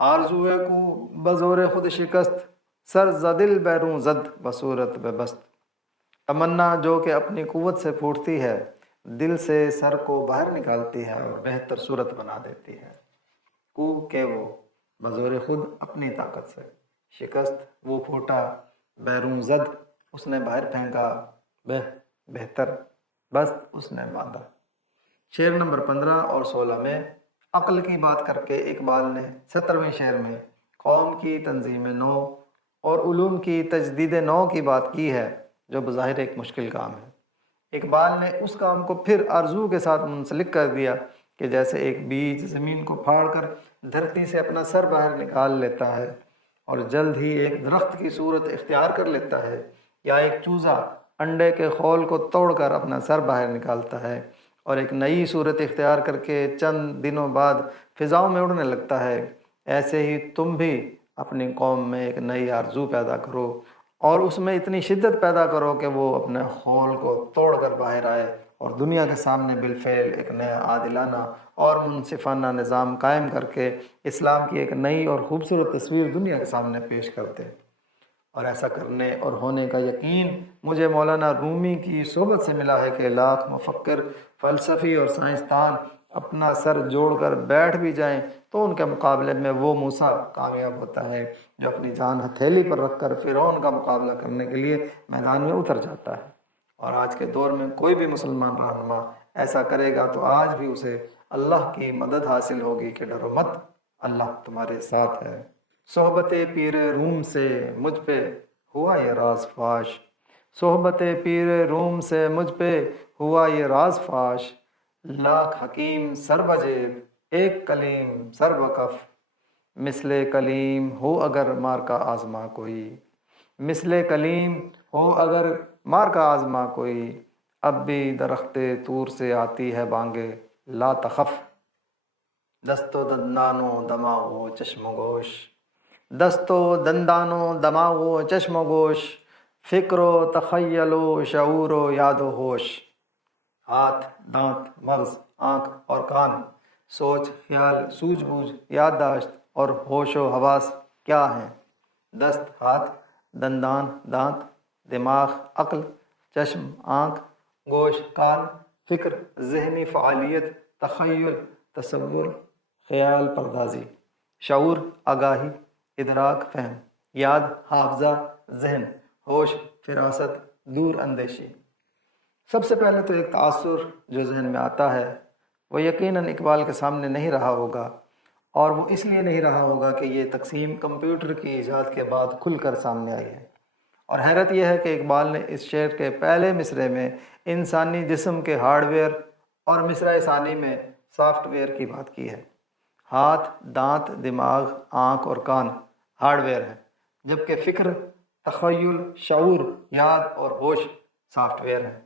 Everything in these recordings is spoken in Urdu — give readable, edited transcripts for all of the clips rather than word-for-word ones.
آرزوئے کو بزور خود شکست، سر زدل بیروں زد بصورت ببست۔ تمنا جو کہ اپنی قوت سے پھوٹتی ہے، دل سے سر کو باہر نکالتی ہے اور بہتر صورت بنا دیتی ہے۔ کو کہ وہ بزور خود اپنی طاقت سے، شکست وہ پھوٹا، بیروں زد اس نے باہر پھینکا، بہتر بست اس نے باندھا۔ شعر نمبر 15 اور 16 میں عقل کی بات کر کے اقبال نے 17ویں شعر میں قوم کی تنظیم نو اور علوم کی تجدید نو کی بات کی ہے، جو بظاہر ایک مشکل کام ہے۔ اقبال نے اس کام کو پھر آرزو کے ساتھ منسلک کر دیا کہ جیسے ایک بیج زمین کو پھاڑ کر دھرتی سے اپنا سر باہر نکال لیتا ہے اور جلد ہی ایک درخت کی صورت اختیار کر لیتا ہے، یا ایک چوزا انڈے کے خول کو توڑ کر اپنا سر باہر نکالتا ہے اور ایک نئی صورت اختیار کر کے چند دنوں بعد فضاؤں میں اڑنے لگتا ہے، ایسے ہی تم بھی اپنی قوم میں ایک نئی آرزو پیدا کرو اور اس میں اتنی شدت پیدا کرو کہ وہ اپنے خول کو توڑ کر باہر آئے اور دنیا کے سامنے بالفعل ایک نیا عادلانہ اور منصفانہ نظام قائم کر کے اسلام کی ایک نئی اور خوبصورت تصویر دنیا کے سامنے پیش کرتے۔ اور ایسا کرنے اور ہونے کا یقین مجھے مولانا رومی کی صحبت سے ملا ہے کہ لاکھ مفکر، فلسفی اور سائنسدان اپنا سر جوڑ کر بیٹھ بھی جائیں تو ان کے مقابلے میں وہ موسیٰ کامیاب ہوتا ہے جو اپنی جان ہتھیلی پر رکھ کر فرعون کا مقابلہ کرنے کے لیے میدان میں اتر جاتا ہے۔ اور آج کے دور میں کوئی بھی مسلمان رہنما ایسا کرے گا تو آج بھی اسے اللہ کی مدد حاصل ہوگی کہ ڈرو مت، اللہ تمہارے ساتھ ہے۔ صحبت پیر روم سے مجھ پہ ہوا یہ راز فاش، صحبت پیر روم سے مجھ پہ ہوا یہ راز فاش، لاکھ حکیم سر بجیب ایک کلیم سر بکف، مثل کلیم ہو اگر مار کا آزما کوئی، مثل کلیم ہو اگر مار کا آزما کوئی، اب بھی درخت طور سے آتی ہے بانگے لا تخف، دست و دندانو دماغ و چشم و گوش، دست و دندانو دماغ و چشم و گوش، فکر و تخیل و شعور و یاد و ہوش، ہاتھ، دانت، مغز، آنکھ اور کان، سوچ، خیال، سوجھ بوجھ، یادداشت اور ہوش و حواس کیا ہیں؟ دست، ہاتھ، دندان، دانت، دماغ، عقل، چشم، آنکھ، گوش، کان، فکر، ذہنی فعالیت، تخیل، تصور، خیال پردازی، شعور، آگاہی، ادراک، فہم، یاد، حافظہ، ذہن، ہوش، فراست، دور اندیشی۔ سب سے پہلے تو ایک تاثر جو ذہن میں آتا ہے وہ یقیناً اقبال کے سامنے نہیں رہا ہوگا، اور وہ اس لیے نہیں رہا ہوگا کہ یہ تقسیم کمپیوٹر کی ایجاد کے بعد کھل کر سامنے آئی ہے۔ اور حیرت یہ ہے کہ اقبال نے اس شعر کے پہلے مصرعے میں انسانی جسم کے ہارڈ ویئر اور مصرعہ ثانی میں سافٹ ویئر کی بات کی ہے۔ ہاتھ، دانت، دماغ، آنکھ اور کان ہارڈ ویئر ہیں، جبکہ فکر، تخیل، شعور، یاد اور ہوش سافٹ ویئر ہیں۔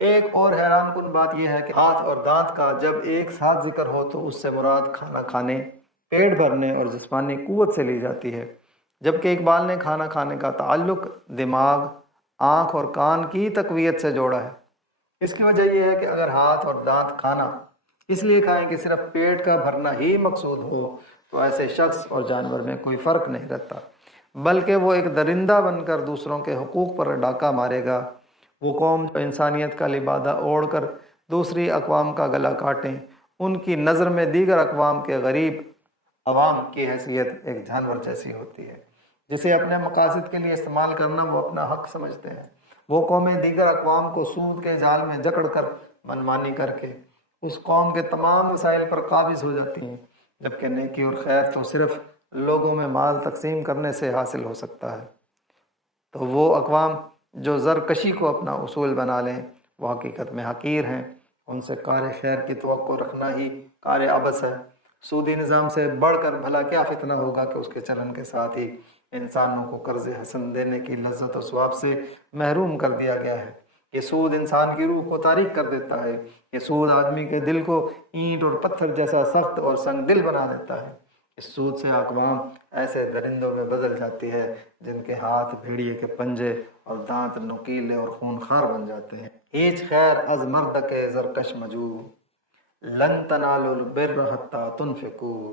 ایک اور حیران کن بات یہ ہے کہ ہاتھ اور دانت کا جب ایک ساتھ ذکر ہو تو اس سے مراد کھانا کھانے، پیٹ بھرنے اور جسمانی قوت سے لی جاتی ہے، جبکہ اقبال نے کھانا کھانے کا تعلق دماغ، آنکھ اور کان کی تقویت سے جوڑا ہے۔ اس کی وجہ یہ ہے کہ اگر ہاتھ اور دانت کھانا اس لیے کھائیں کہ صرف پیٹ کا بھرنا ہی مقصود ہو تو ایسے شخص اور جانور میں کوئی فرق نہیں رہتا، بلکہ وہ ایک درندہ بن کر دوسروں کے حقوق پر ڈاکہ مارے گا۔ وہ قوم جو انسانیت کا لبادہ اوڑھ کر دوسری اقوام کا گلا کاٹیں، ان کی نظر میں دیگر اقوام کے غریب عوام کی حیثیت ایک جانور جیسی ہوتی ہے، جسے اپنے مقاصد کے لیے استعمال کرنا وہ اپنا حق سمجھتے ہیں۔ وہ قومیں دیگر اقوام کو سود کے جال میں جکڑ کر منمانی کر کے اس قوم کے تمام وسائل پر قابض ہو جاتی ہیں، جبکہ نیکی اور خیر تو صرف لوگوں میں مال تقسیم کرنے سے حاصل ہو سکتا ہے۔ تو وہ اقوام جو زرکشی کو اپنا اصول بنا لیں وہ حقیقت میں حقیر ہیں، ان سے کار خیر کی توقع رکھنا ہی کار عبث ہے۔ سودی نظام سے بڑھ کر بھلا کیا فتنہ ہوگا کہ اس کے چلن کے ساتھ ہی انسانوں کو قرض حسن دینے کی لذت و ثواب سے محروم کر دیا گیا ہے۔ یہ سود انسان کی روح کو تاریک کر دیتا ہے، یہ سود آدمی کے دل کو اینٹ اور پتھر جیسا سخت اور سنگ دل بنا دیتا ہے۔ اس سود سے اقوام ایسے درندوں میں بدل جاتی ہے جن کے ہاتھ بھیڑیے کے پنجے اور دانت نوکیلے اور خونخوار بن جاتے ہیں۔ ہیچ خیر از مرد کے زرکش مجو، لن تنالوا البر حتی تنفقوا،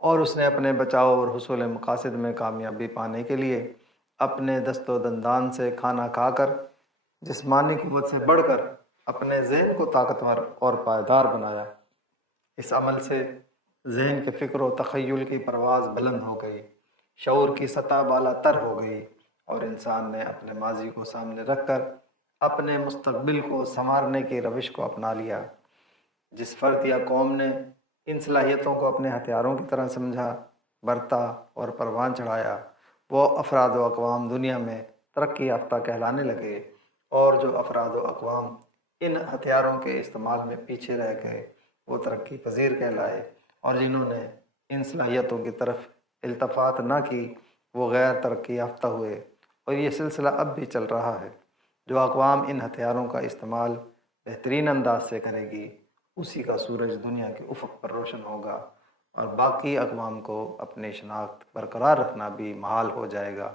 اور اس نے اپنے بچاؤ اور حصول مقاصد میں کامیابی پانے کے لیے اپنے دست و دندان سے کھانا کھا کر جسمانی قوت سے بڑھ کر اپنے ذہن کو طاقتور اور پائیدار بنایا۔ اس عمل سے ذہن کے فکر و تخیل کی پرواز بلند ہو گئی، شعور کی سطح بالا تر ہو گئی، اور انسان نے اپنے ماضی کو سامنے رکھ کر اپنے مستقبل کو سنوارنے کی روش کو اپنا لیا۔ جس فرد یا قوم نے ان صلاحیتوں کو اپنے ہتھیاروں کی طرح سمجھا، برتا اور پروان چڑھایا، وہ افراد و اقوام دنیا میں ترقی یافتہ کہلانے لگے، اور جو افراد و اقوام ان ہتھیاروں کے استعمال میں پیچھے رہ گئے وہ ترقی پذیر کہلائے، اور جنہوں نے ان صلاحیتوں کی طرف التفات نہ کی وہ غیر ترقی یافتہ ہوئے۔ اور یہ سلسلہ اب بھی چل رہا ہے۔ جو اقوام ان ہتھیاروں کا استعمال بہترین انداز سے کرے گی اسی کا سورج دنیا کے افق پر روشن ہوگا، اور باقی اقوام کو اپنی شناخت برقرار رکھنا بھی محال ہو جائے گا۔